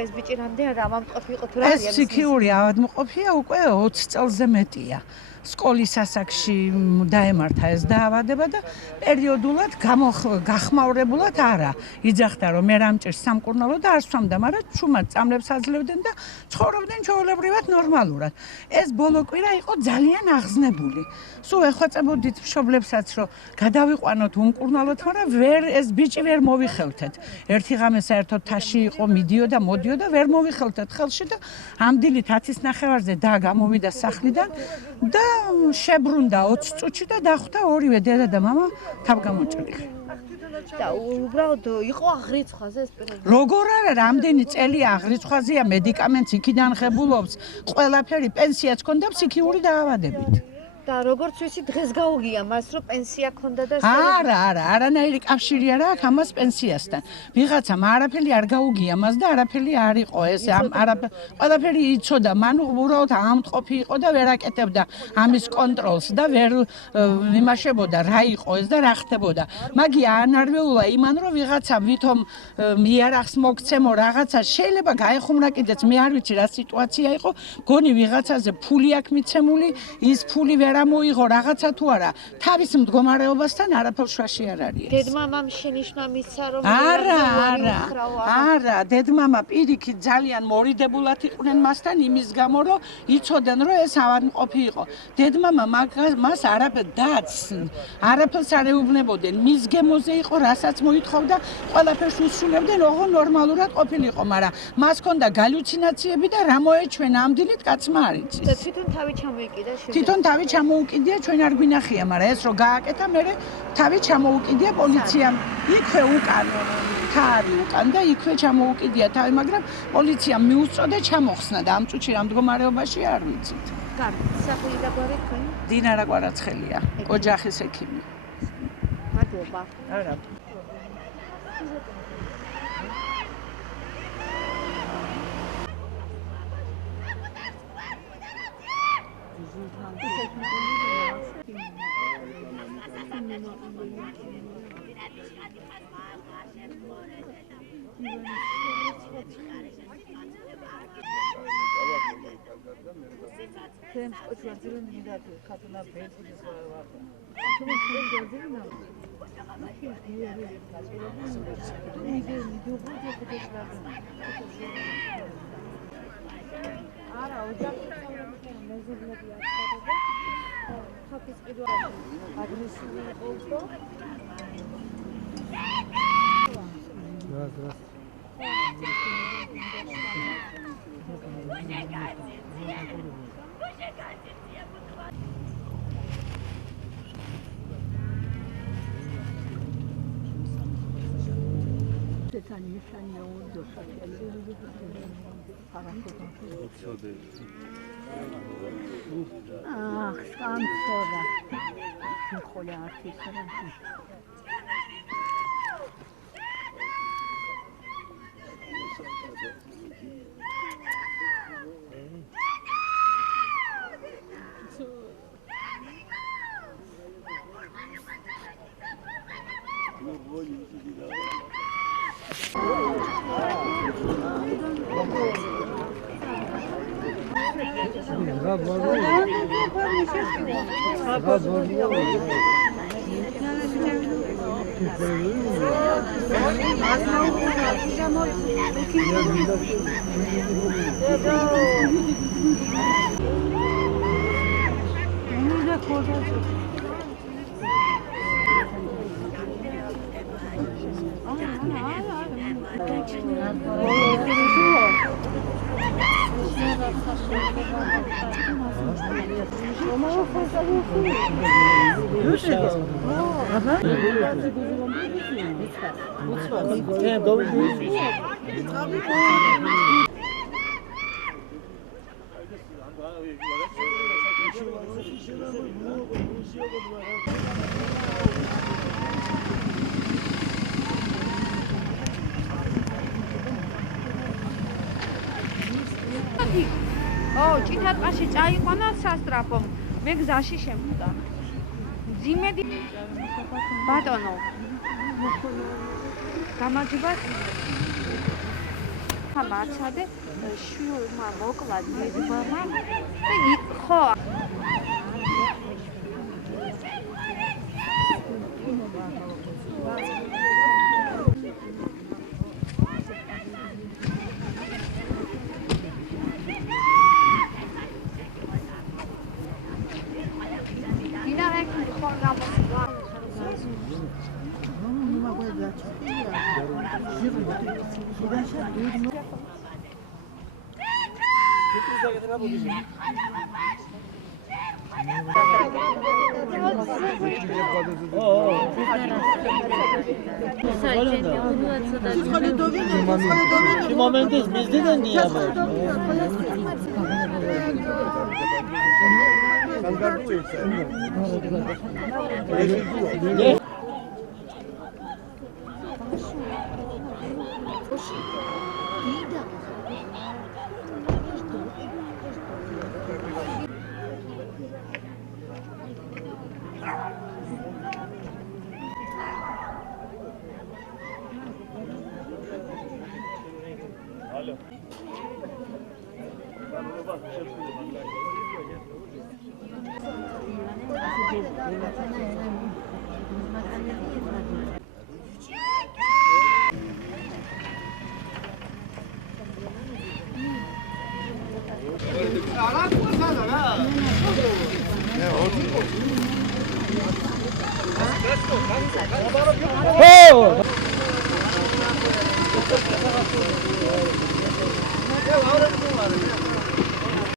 ეს ბიჭი რამდენი ამამყოფი იყო თუ რა არის? ეს ფიქიური ავადმყოფია უკვე 20 წელზე მეტია. სკოლის ასაკში დაემართა ეს დაავადება და პერიოდულად გახმაურებულად არა. იძახდა რომ მე რამჭირს სამკურნალო და არ სვამდა, მაგრამ ჩუმად წამლებს აძლევდნენ და ცხოვრობდნენ ჩვეულებრივად ნორმალურად. ეს ბოლო კვირა იყო ძალიან აღზნებული. სულ ეხვეწებოდით მშობლებსაც რომ გადავიყვანოთ უმკურნალოთ, მაგრამ ეს ბიჭი ვერ მოვიხელთეთ. ერთი ღამე საერთოდ თაში იყო, მიდიოდა, მოდიოდა, ვერ მოვიხელთეთ ხელში და ამდილი 10-ის ნახევარზე და გამოვიდა სახლიდან და შებრუნდა 20 წუთში და დახვდა ორივე დედა და მამა თავგამოჭრილი. და უბრალოდ იყო აღრიცხვაზე ეს პირობა. როგორ არა, რამდენი წელია აღრიცხვაზეა, მედიკამენტს იქიდან ღებულობს, ყველაფერი პენსიაც ჰქონდა ფსიქიური დაავადებით. და როგორც ვიცი დღეს გაუგია მას რომ პენსია ჰქონდა და არა, არანაირი კავშირი არ აქვს ამას პენსიასთან. ვიღაცამ არაფერი არ გაუგია მას და არაფერი არ იყო ეს ყველაფერი იცოდა, მან უბრალოდ ამტყოფი იყო და ვერ აკეთებდა ამის კონტროლს და ვერ იმაშებოდა რა იყო ეს და რა ხდებოდა. მაგია ანარვეულა იმან რომ ვიღაცა ვითომ იარაღს მოგცემო რაღაცა შეიძლება გაეხუმრა კიდეც მე არ ვიცი რა სიტუაცია იყო, გონი ვიღაცაზე ფული აქვს მიცემული, ის ფული ვერ ამოიღო რაღაცა თუ არა, თავის მდგომარეობასთან არაფერს შვაში არ არის. დედმამამ შენიშვნა მისცა რომ არა, დედმამა პირიქით ძალიან მორიდებულად იყვნენ მასთან იმის გამო რომ იცოდნენ რომ ეს ავადმყოფი იყო. დედმამა მას არაფერს არ ეუბნებოდნენ. მის გემოზე იყო, რასაც მოითხოვდა, ყველაფერს უსრულებდნენ, ოღონდ ნორმალურად ყოფილიყო, მაგრამ მას ჰქონდა галлюცინაციები და რა მოეჩვენა ამ დილით კაცმა არ იცის. და თვითონ თავი ჩამოიკიდა შეგ. თვითონ თავი ჩამოუკიდია, ჩვენ არ გვინახია, მაგრამ ეს რო გააკეთა, მე თავი ჩამოუკიდია პოლიციამ. იქვე უკან თავი უკან და იქვე ჩამოუკიდია თავი, მაგრამ პოლიციამ მიუსწოდა ჩამოხსნა და ამ წუთში რა მდგომარეობაში არ ვიცით. კარგი, სახელი და გვარი თქვენი? დინარა კვარაცხელია, ოჯახის ექიმი. მადლობა. არა. სკანცოდა. ხოლე არც ისე ო, ჭითათყაში წაიყვანა სასტრაფო. მე გზაში შემხვდა. ძიმედი ბატონო. გამარჯობა. მაცადე შვილმა მოკლა დედბამა და ხო Momentos bizden niye var? Oh!